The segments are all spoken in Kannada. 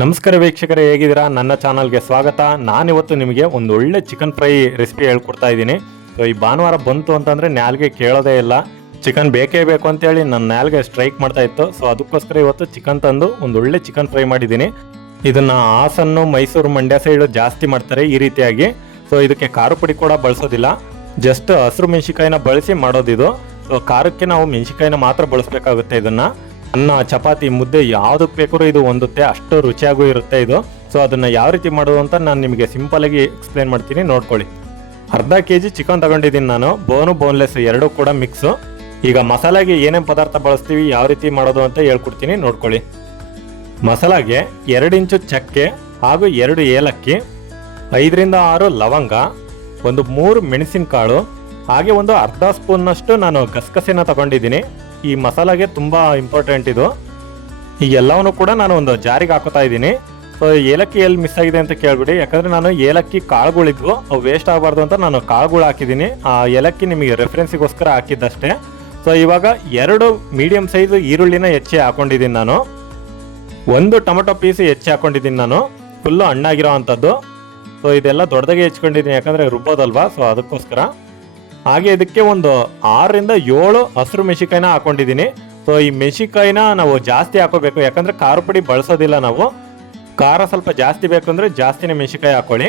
ನಮಸ್ಕಾರ ವೀಕ್ಷಕರೇ, ಹೇಗಿದ್ದೀರಾ? ನನ್ನ ಚಾನಲ್ಗೆ ಸ್ವಾಗತ. ನಾನಿವತ್ತು ನಿಮಗೆ ಒಂದು ಒಳ್ಳೆ ಚಿಕನ್ ಫ್ರೈ ರೆಸಿಪಿ ಹೇಳ್ಕೊಡ್ತಾ ಇದ್ದೀನಿ. ಸೊ ಈ ಭಾನುವಾರ ಬಂತು ಅಂತಂದರೆ ನ್ಯಾಲ್ಗೆ ಕೇಳೋದೇ ಇಲ್ಲ. ಚಿಕನ್ ಬೇಕೇ ಬೇಕು ಅಂತೇಳಿ ನನ್ನ ನ್ಯಾಲ್ಗೆ ಸ್ಟ್ರೈಕ್ ಮಾಡ್ತಾ ಇತ್ತು. ಸೊ ಅದಕ್ಕೋಸ್ಕರ ಇವತ್ತು ಚಿಕನ್ ತಂದು ಒಂದು ಒಳ್ಳೆ ಚಿಕನ್ ಫ್ರೈ ಮಾಡಿದ್ದೀನಿ. ಇದನ್ನು ಹಾಸನ್ನು ಮೈಸೂರು ಮಂಡ್ಯ ಸೈಡು ಜಾಸ್ತಿ ಮಾಡ್ತಾರೆ ಈ ರೀತಿಯಾಗಿ. ಸೊ ಇದಕ್ಕೆ ಖಾರ ಪುಡಿ ಕೂಡ ಬಳಸೋದಿಲ್ಲ. ಜಸ್ಟ್ ಹಸಿರು ಮೆಣಸಿಕಾಯಿನ ಬಳಸಿ ಮಾಡೋದಿದು. ಸೊ ಖಾರಕ್ಕೆ ನಾವು ಮೆಣಸಿಕಾಯಿನ ಮಾತ್ರ ಬಳಸಬೇಕಾಗುತ್ತೆ ಇದನ್ನ. ಅನ್ನ, ಚಪಾತಿ, ಮುದ್ದೆ ಯಾವ್ದಕ್ಕೆ ಬೇಕಾದ್ರೂ ಇದು ಹೊಂದುತ್ತೆ ಅಷ್ಟು ರುಚಿಯಾಗೂ ಇರುತ್ತೆ ಇದು. ಸೊ ಅದನ್ನ ಯಾವ ರೀತಿ ಮಾಡೋದು ಅಂತ ನಾನು ನಿಮಗೆ ಸಿಂಪಲ್ ಆಗಿ ಎಕ್ಸ್ಪ್ಲೇನ್ ಮಾಡ್ತೀನಿ, ನೋಡ್ಕೊಳ್ಳಿ. ಅರ್ಧ ಕೆ ಜಿ ಚಿಕನ್ ತಗೊಂಡಿದ್ದೀನಿ ನಾನು. ಬೋನು ಬೋನ್ಲೆಸ್ ಎರಡೂ ಕೂಡ ಮಿಕ್ಸು ಈಗ ಮಸಾಲಾಗೆ ಏನೇನು ಪದಾರ್ಥ ಬಳಸ್ತೀವಿ, ಯಾವ ರೀತಿ ಮಾಡೋದು ಅಂತ ಹೇಳ್ಕೊಡ್ತೀನಿ, ನೋಡ್ಕೊಳ್ಳಿ. ಮಸಾಲಾಗೆ ಎರಡು ಇಂಚು ಚಕ್ಕೆ ಹಾಗೂ ಎರಡು ಏಲಕ್ಕಿ, ಐದರಿಂದ ಆರು ಲವಂಗ, ಒಂದು ಮೂರು ಮೆಣಸಿನಕಾಳು, ಹಾಗೆ ಒಂದು ಅರ್ಧ ಸ್ಪೂನ್ನಷ್ಟು ನಾನು ಗಸಗಸೆನ ತಗೊಂಡಿದ್ದೀನಿ. ಈ ಮಸಾಲಾಗೆ ತುಂಬ ಇಂಪಾರ್ಟೆಂಟ್ ಇದು. ಈ ಎಲ್ಲವನ್ನು ಕೂಡ ನಾನು ಒಂದು ಜಾರಿಗೆ ಹಾಕೋತಾ ಇದ್ದೀನಿ. ಸೊ ಏಲಕ್ಕಿ ಎಲ್ಲಿ ಮಿಸ್ ಆಗಿದೆ ಅಂತ ಕೇಳ್ಬಿಡಿ. ಯಾಕಂದರೆ ನಾನು ಏಲಕ್ಕಿ ಕಾಳುಗಳಿದ್ವು, ಅವು ವೇಸ್ಟ್ ಆಗಬಾರ್ದು ಅಂತ ನಾನು ಕಾಳುಗಳು ಹಾಕಿದ್ದೀನಿ. ಆ ಏಲಕ್ಕಿ ನಿಮಗೆ ರೆಫರೆನ್ಸಿಗೋಸ್ಕರ ಹಾಕಿದ್ದಷ್ಟೇ. ಸೊ ಇವಾಗ ಎರಡು ಮೀಡಿಯಮ್ ಸೈಜ್ ಈರುಳ್ಳಿನ ಹೆಚ್ಚಿ ಹಾಕೊಂಡಿದ್ದೀನಿ ನಾನು. ಒಂದು ಟೊಮೆಟೊ ಪೀಸ್ ಹೆಚ್ಚಿ ಹಾಕೊಂಡಿದ್ದೀನಿ ನಾನು. ಫುಲ್ಲು ಹಣ್ಣಾಗಿರೋ ಅಂಥದ್ದು. ಸೊ ಇದೆಲ್ಲ ದೊಡ್ಡದಾಗೆ ಹೆಚ್ಕೊಂಡಿದ್ದೀನಿ, ಯಾಕಂದರೆ ರುಬ್ಬೋದಲ್ವಾ? ಸೊ ಅದಕ್ಕೋಸ್ಕರ. ಹಾಗೆ ಇದಕ್ಕೆ ಒಂದು ಆರರಿಂದ ಏಳು ಹಸಿರು ಮೆಣಸಿಕಾಯಿನ ಹಾಕೊಂಡಿದ್ದೀನಿ. ಸೊ ಈ ಮೆಣಸಿಕಾಯಿನ ನಾವು ಜಾಸ್ತಿ ಹಾಕೋಬೇಕು. ಯಾಕಂದರೆ ಖಾರ ಪುಡಿ ಬಳಸೋದಿಲ್ಲ ನಾವು. ಖಾರ ಸ್ವಲ್ಪ ಜಾಸ್ತಿ ಬೇಕು ಅಂದರೆ ಜಾಸ್ತಿನೇ ಮೆಣಸಿಕಾಯಿ ಹಾಕೊಳ್ಳಿ.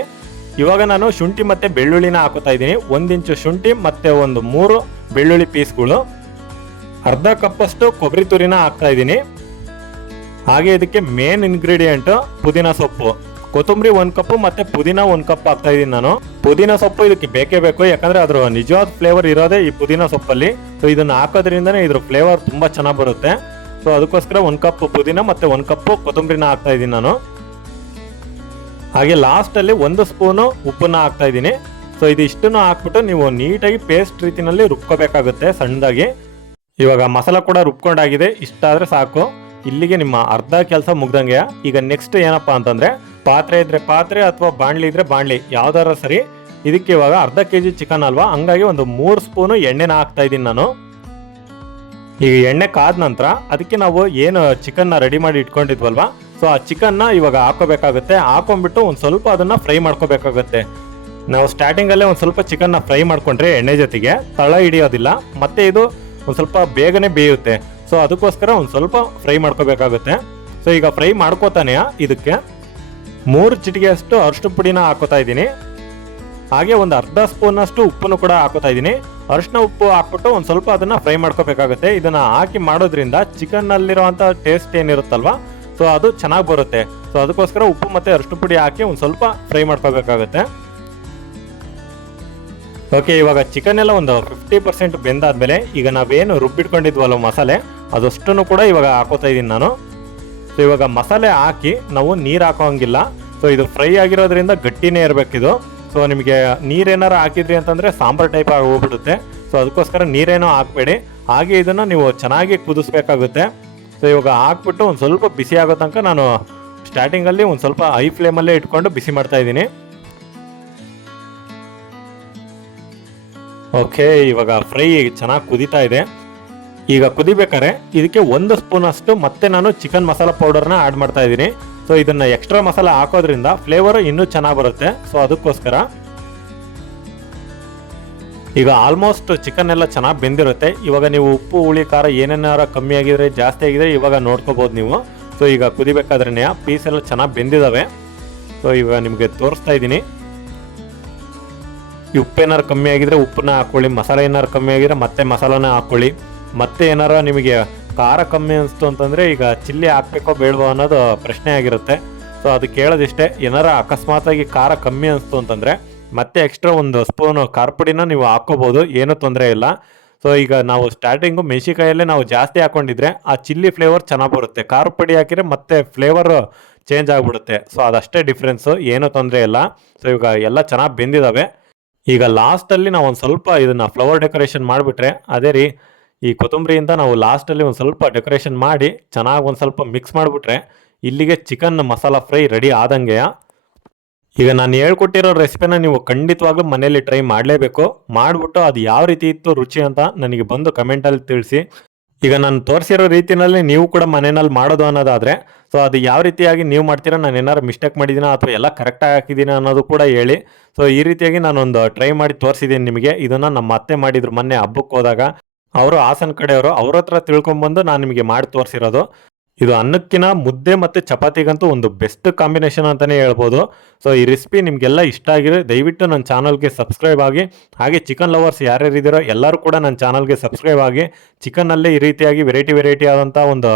ಇವಾಗ ನಾನು ಶುಂಠಿ ಮತ್ತು ಬೆಳ್ಳುಳ್ಳಿನ ಹಾಕೋತಾ ಇದ್ದೀನಿ. ಒಂದು ಇಂಚು ಶುಂಠಿ ಮತ್ತು ಒಂದು ಮೂರು ಬೆಳ್ಳುಳ್ಳಿ ಪೀಸ್ಗಳು. ಅರ್ಧ ಕಪ್ಪಷ್ಟು ಕೊಬ್ಬರಿ ತುರಿನ ಹಾಕ್ತಾ ಇದ್ದೀನಿ. ಹಾಗೆ ಇದಕ್ಕೆ ಮೇನ್ ಇಂಗ್ರೀಡಿಯೆಂಟು ಪುದೀನ ಸೊಪ್ಪು. ಕೊತ್ತಂಬರಿ ಒಂದ್ ಕಪ್ಪು ಮತ್ತೆ ಪುದೀನ ಒಂದ್ ಕಪ್ ಹಾಕ್ತಾ ಇದ್ದೀನಿ ನಾನು. ಪುದೀನ ಸೊಪ್ಪು ಇದಕ್ಕೆ ಬೇಕೇ ಬೇಕು, ಯಾಕಂದ್ರೆ ಅದ್ರ ನಿಜವಾದ ಫ್ಲೇವರ್ ಇರೋದೇ ಈ ಪುದೀನ ಸೊಪ್ಪಲ್ಲಿ. ಸೊ ಇದನ್ನ ಹಾಕೋದ್ರಿಂದನೇ ಇದ್ರ ಫ್ಲೇವರ್ ತುಂಬಾ ಚೆನ್ನಾಗಿ ಬರುತ್ತೆ. ಸೊ ಅದಕ್ಕೋಸ್ಕರ ಒಂದ್ ಕಪ್ ಪುದೀನ ಮತ್ತೆ ಒಂದ್ ಕಪ್ ಕೊತ್ತಂಬರಿನ ಹಾಕ್ತಾ ಇದ್ದೀನಿ ನಾನು. ಹಾಗೆ ಲಾಸ್ಟ್ ಅಲ್ಲಿ ಒಂದು ಸ್ಪೂನು ಉಪ್ಪನ್ನ ಹಾಕ್ತಾ ಇದ್ದೀನಿ. ಸೊ ಇದು ಹಾಕ್ಬಿಟ್ಟು ನೀವು ನೀಟಾಗಿ ಪೇಸ್ಟ್ ರೀತಿನಲ್ಲಿ ರುಬ್ಕೋಬೇಕಾಗುತ್ತೆ ಸಣ್ಣದಾಗಿ. ಇವಾಗ ಮಸಾಲ ಕೂಡ ರುಬ್ಕೊಂಡಾಗಿದೆ ಇಷ್ಟಾದ್ರೆ ಸಾಕು. ಇಲ್ಲಿಗೆ ನಿಮ್ಮ ಅರ್ಧ ಕೆಲಸ ಮುಗ್ದಂಗೆ ಈಗ ನೆಕ್ಸ್ಟ್ ಏನಪ್ಪಾ ಅಂತಂದ್ರೆ ಪಾತ್ರೆ ಇದ್ರೆ ಪಾತ್ರೆ ಅಥವಾ ಬಾಣಲಿ ಇದ್ರೆ ಬಾಣಲಿ, ಯಾವ್ದಾರ ಸರಿ. ಇದಕ್ಕೆ ಇವಾಗ ಅರ್ಧ ಕೆ ಜಿ ಚಿಕನ್ ಅಲ್ವಾ? ಹಂಗಾಗಿ ಒಂದು ಮೂರು ಸ್ಪೂನು ಎಣ್ಣೆನ ಹಾಕ್ತಾ ಇದ್ದೀನಿ ನಾನು. ಈಗ ಎಣ್ಣೆ ಕಾದ ನಂತರ ಅದಕ್ಕೆ ನಾವು ಏನು ಚಿಕನ್ನ ರೆಡಿ ಮಾಡಿ ಇಟ್ಕೊಂಡಿದ್ವಲ್ವ? ಸೊ ಆ ಚಿಕನ್ನ ಇವಾಗ ಹಾಕೋಬೇಕಾಗುತ್ತೆ. ಹಾಕೊಂಡ್ಬಿಟ್ಟು ಒಂದು ಸ್ವಲ್ಪ ಅದನ್ನ ಫ್ರೈ ಮಾಡ್ಕೋಬೇಕಾಗುತ್ತೆ. ನಾವು ಸ್ಟಾರ್ಟಿಂಗಲ್ಲೇ ಒಂದು ಸ್ವಲ್ಪ ಚಿಕನ್ನ ಫ್ರೈ ಮಾಡ್ಕೊಂಡ್ರೆ ಎಣ್ಣೆ ಜೊತೆಗೆ. ತಳ ಹಿಡಿಯೋದಿಲ್ಲ. ಮತ್ತೆ ಇದು ಒಂದು ಸ್ವಲ್ಪ ಬೇಗನೆ ಬೇಯುತ್ತೆ. ಸೊ ಅದಕ್ಕೋಸ್ಕರ ಒಂದು ಸ್ವಲ್ಪ ಫ್ರೈ ಮಾಡ್ಕೋಬೇಕಾಗುತ್ತೆ. ಸೊ ಈಗ ಫ್ರೈ ಮಾಡ್ಕೋತಾನೆ ಇದಕ್ಕೆ? ಮೂರು ಚಿಟಿಗೆಯಷ್ಟು ಅರಿಶಿನ ಪುಡಿನ ಹಾಕೋತಾ ಇದ್ದೀನಿ. ಹಾಗೆ ಒಂದು ಅರ್ಧ ಸ್ಪೂನ್ ಅಷ್ಟು ಉಪ್ಪನ್ನು ಕೂಡ ಹಾಕೋತಾ ಇದ್ದೀನಿ. ಅರಿಶಿನ ಉಪ್ಪು ಹಾಕ್ಬಿಟ್ಟು ಒಂದು ಸ್ವಲ್ಪ ಅದನ್ನ ಫ್ರೈ ಮಾಡ್ಕೋಬೇಕಾಗುತ್ತೆ. ಇದನ್ನ ಹಾಕಿ ಮಾಡೋದ್ರಿಂದ ಚಿಕನ್ ಅಲ್ಲಿರುವಂತ ಟೇಸ್ಟ್ ಏನಿರುತ್ತಲ್ವಾ? ಸೊ ಅದು ಚೆನ್ನಾಗಿ ಬರುತ್ತೆ. ಸೊ ಅದಕ್ಕೋಸ್ಕರ ಉಪ್ಪು ಮತ್ತೆ ಅರಿಶಿನ ಪುಡಿ ಹಾಕಿ ಒಂದು ಸ್ವಲ್ಪ ಫ್ರೈ ಮಾಡ್ಕೋಬೇಕಾಗುತ್ತೆ. ಓಕೆ ಇವಾಗ ಚಿಕನ್ ಎಲ್ಲ ಒಂದು ಫಿಫ್ಟಿ ಪರ್ಸೆಂಟ್ ಬೆಂದಾದ್ಮೇಲೆ ಈಗ ನಾವೇನು ರುಬ್ಬಿಟ್ಕೊಂಡಿದ್ವಲ್ಲ ಮಸಾಲೆ, ಅದಷ್ಟನ್ನು ಕೂಡ ಇವಾಗ ಹಾಕೋತಾ ಇದ್ದೀನಿ ನಾನು. ಸೊ ಇವಾಗ ಮಸಾಲೆ ಹಾಕಿ ನಾವು ನೀರು ಹಾಕೋಂಗಿಲ್ಲ. ಸೊ ಇದು ಫ್ರೈ ಆಗಿರೋದ್ರಿಂದ ಗಟ್ಟಿನೇ ಇರಬೇಕಿದು ಸೊ ನಿಮಗೆ ನೀರೇನಾರು ಹಾಕಿದ್ರಿ ಅಂತಂದರೆ ಸಾಂಬಾರ್ ಟೈಪ್ ಆಗಿ ಹೋಗ್ಬಿಡುತ್ತೆ. ಸೊ ಅದಕ್ಕೋಸ್ಕರ ನೀರೇನೋ ಹಾಕ್ಬೇಡಿ. ಹಾಗೆ ಇದನ್ನು ನೀವು ಚೆನ್ನಾಗಿ ಕುದಿಸ್ಬೇಕಾಗುತ್ತೆ. ಸೊ ಇವಾಗ ಹಾಕ್ಬಿಟ್ಟು ಒಂದು ಸ್ವಲ್ಪ ಬಿಸಿ ಆಗೋ ತನಕ ನಾನು ಸ್ಟಾರ್ಟಿಂಗಲ್ಲಿ ಒಂದು ಸ್ವಲ್ಪ ಹೈ ಫ್ಲೇಮಲ್ಲೇ ಇಟ್ಕೊಂಡು ಬಿಸಿ ಮಾಡ್ತಾ ಇದ್ದೀನಿ. ಓಕೆ ಇವಾಗ ಫ್ರೈ ಚೆನ್ನಾಗಿ ಕುದೀತಾ ಇದೆ. ಈಗ ಕುದಿಬೇಕಾದ್ರೆ ಇದಕ್ಕೆ ಒಂದು ಸ್ಪೂನ್ ಅಷ್ಟು ಮತ್ತೆ ನಾನು ಚಿಕನ್ ಮಸಾಲ ಪೌಡರ್ನ ಆಡ್ ಮಾಡ್ತಾ ಇದ್ದೀನಿ. ಸೊ ಇದನ್ನ ಎಕ್ಸ್ಟ್ರಾ ಮಸಾಲ ಹಾಕೋದ್ರಿಂದ ಫ್ಲೇವರ್ ಇನ್ನೂ ಚೆನ್ನಾಗಿ ಬರುತ್ತೆ. ಸೊ ಅದಕ್ಕೋಸ್ಕರ ಈಗ ಆಲ್ಮೋಸ್ಟ್ ಚಿಕನ್ ಎಲ್ಲ ಚೆನ್ನಾಗಿ ಬೆಂದಿರುತ್ತೆ. ಇವಾಗ ನೀವು ಉಪ್ಪು, ಹುಳಿ, ಖಾರ ಏನೇನಾರ ಕಮ್ಮಿ ಆಗಿದ್ರೆ, ಜಾಸ್ತಿ ಆಗಿದ್ರೆ ಇವಾಗ ನೋಡ್ಕೋಬೋದು ನೀವು. ಸೊ ಈಗ ಕುದಿಬೇಕಾದ್ರೆ ಪೀಸ್ ಎಲ್ಲ ಚೆನ್ನಾಗಿ ಬೆಂದಿದಾವೆ. ಸೊ ಇವಾಗ ನಿಮಗೆ ತೋರಿಸ್ತಾ ಇದ್ದೀನಿ. ಈ ಉಪ್ಪು ಏನಾರು ಕಮ್ಮಿ ಆಗಿದ್ರೆ ಉಪ್ಪನ್ನ ಹಾಕೊಳ್ಳಿ, ಮಸಾಲೆ ಏನಾರು ಕಮ್ಮಿ ಆಗಿದ್ರೆ ಮತ್ತೆ ಮಸಾಲಾನ ಹಾಕೊಳ್ಳಿ. ಮತ್ತೆ ಏನಾರ ನಿಮಗೆ ಖಾರ ಕಮ್ಮಿ ಅನಿಸ್ತು ಅಂತಂದ್ರೆ ಈಗ ಚಿಲ್ಲಿ ಹಾಕ್ಬೇಕೋ ಬೇಡವೋ ಅನ್ನೋದು ಪ್ರಶ್ನೆ ಆಗಿರುತ್ತೆ. ಸೊ ಅದು ಕೇಳೋದಿಷ್ಟೇ. ಏನಾರ ಅಕಸ್ಮಾತಾಗಿ ಖಾರ ಕಮ್ಮಿ ಅನಿಸ್ತು ಅಂತಂದ್ರೆ ಮತ್ತೆ ಎಕ್ಸ್ಟ್ರಾ ಒಂದು ಸ್ಪೂನ್ ಖಾರ ಪುಡಿನ ನೀವು ಹಾಕೋಬಹುದು ಏನೂ ತೊಂದರೆ ಇಲ್ಲ. ಸೊ ಈಗ ನಾವು ಸ್ಟಾರ್ಟಿಂಗು ಮೆಣಸಿಕಾಯಲ್ಲೇ ನಾವು ಜಾಸ್ತಿ ಹಾಕೊಂಡಿದ್ರೆ ಆ ಚಿಲ್ಲಿ ಫ್ಲೇವರ್ ಚೆನ್ನಾಗಿ ಬರುತ್ತೆ. ಖಾರ ಪುಡಿ ಹಾಕಿದ್ರೆ ಮತ್ತೆ ಫ್ಲೇವರ್ ಚೇಂಜ್ ಆಗಿಬಿಡುತ್ತೆ. ಸೊ ಅದಷ್ಟೇ ಡಿಫ್ರೆನ್ಸು ಏನೂ ತೊಂದರೆ ಇಲ್ಲ. ಸೊ ಇವಾಗ ಎಲ್ಲ ಚೆನ್ನಾಗಿ ಬೆಂದಿದ್ದಾವೆ ಈಗ ಲಾಸ್ಟಲ್ಲಿ ನಾವು ಒಂದು ಸ್ವಲ್ಪ ಇದನ್ನು ಫ್ಲವರ್ ಡೆಕೋರೇಷನ್ ಮಾಡಿಬಿಟ್ರೆ, ಅದೇ ರೀ ಈ ಕೊತ್ತಂಬರಿಯಿಂದ ನಾವು ಲಾಸ್ಟಲ್ಲಿ ಒಂದು ಸ್ವಲ್ಪ ಡೆಕೋರೇಷನ್ ಮಾಡಿ ಚೆನ್ನಾಗಿ ಒಂದು ಸ್ವಲ್ಪ ಮಿಕ್ಸ್ ಮಾಡಿಬಿಟ್ರೆ ಇಲ್ಲಿಗೆ ಚಿಕನ್ ಮಸಾಲ ಫ್ರೈ ರೆಡಿ ಆದಂಗೆಯ? ಈಗ ನಾನು ಹೇಳ್ಕೊಟ್ಟಿರೋ ರೆಸಿಪಿನ ನೀವು ಖಂಡಿತವಾಗ್ಲೂ ಮನೆಯಲ್ಲಿ ಟ್ರೈ ಮಾಡಲೇಬೇಕು. ಮಾಡಿಬಿಟ್ಟು ಅದು ಯಾವ ರೀತಿ ಇತ್ತು ರುಚಿ ಅಂತ ನನಗೆ ಬಂದು ಕಮೆಂಟಲ್ಲಿ ತಿಳಿಸಿ. ಈಗ ನಾನು ತೋರಿಸಿರೋ ರೀತಿಯಲ್ಲಿ ನೀವು ಕೂಡ ಮನೆಯಲ್ಲಿ ಮಾಡೋದು ಅನ್ನೋದಾದರೆ, ಸೊ ಅದು ಯಾವ ರೀತಿಯಾಗಿ ನೀವು ಮಾಡ್ತೀರಾ, ನಾನು ಏನಾರು ಮಿಸ್ಟೇಕ್ ಮಾಡಿದ್ದೀನಾ ಅಥವಾ ಎಲ್ಲ ಕರೆಕ್ಟಾಗಿ ಹಾಕಿದ್ದೀನಿ ಅನ್ನೋದು ಕೂಡ ಹೇಳಿ. ಸೊ ಈ ರೀತಿಯಾಗಿ ನಾನೊಂದು ಟ್ರೈ ಮಾಡಿ ತೋರಿಸಿದ್ದೀನಿ ನಿಮಗೆ. ಇದನ್ನು ನಮ್ಮ ಅತ್ತೆ ಮಾಡಿದ್ರು ಮೊನ್ನೆ ಹಬ್ಬಕ್ಕೆ ಹೋದಾಗ. ಅವರು ಹಾಸನ ಕಡೆಯವರು ಅವ್ರ ಹತ್ರ ತಿಳ್ಕೊಂಬಂದು ನಾನು ನಿಮಗೆ ಮಾಡಿ ತೋರಿಸಿರೋದು. ಇದು ಅನ್ನಕ್ಕಿನ ಮುದ್ದೆ ಮತ್ತು ಚಪಾತಿಗಂತೂ ಒಂದು ಬೆಸ್ಟ್ ಕಾಂಬಿನೇಷನ್ ಅಂತಲೇ ಹೇಳ್ಬೋದು. ಸೊ ಈ ರೆಸಿಪಿ ನಿಮಗೆಲ್ಲ ಇಷ್ಟ ಆಗಿದೆ ದಯವಿಟ್ಟು ನನ್ನ ಚಾನಲ್ಗೆ ಸಬ್ಸ್ಕ್ರೈಬ್ ಆಗಿ, ಹಾಗೆ ಚಿಕನ್ ಲವರ್ಸ್ ಯಾರ್ಯಾರು ಇದ್ದೀರೋ ಎಲ್ಲರೂ ಕೂಡ ನನ್ನ ಚಾನಲ್ಗೆ ಸಬ್ಸ್ಕ್ರೈಬ್ ಆಗಿ ಚಿಕನ್ನಲ್ಲೇ ಈ ರೀತಿಯಾಗಿ ವೆರೈಟಿ ವೆರೈಟಿ ಆದಂಥ ಒಂದು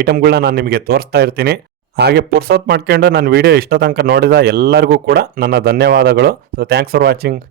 ಐಟಮ್ಗಳನ್ನ ನಾನು ನಿಮಗೆ ತೋರಿಸ್ತಾ ಇರ್ತೀನಿ. ಹಾಗೆ ಪುರ್ಸೋತ್ ಮಾಡ್ಕೊಂಡು ನನ್ನ ವಿಡಿಯೋ ಇಷ್ಟ ತನಕ ನೋಡಿದ ಎಲ್ಲರಿಗೂ ಕೂಡ ನನ್ನ ಧನ್ಯವಾದಗಳು. So thanks for watching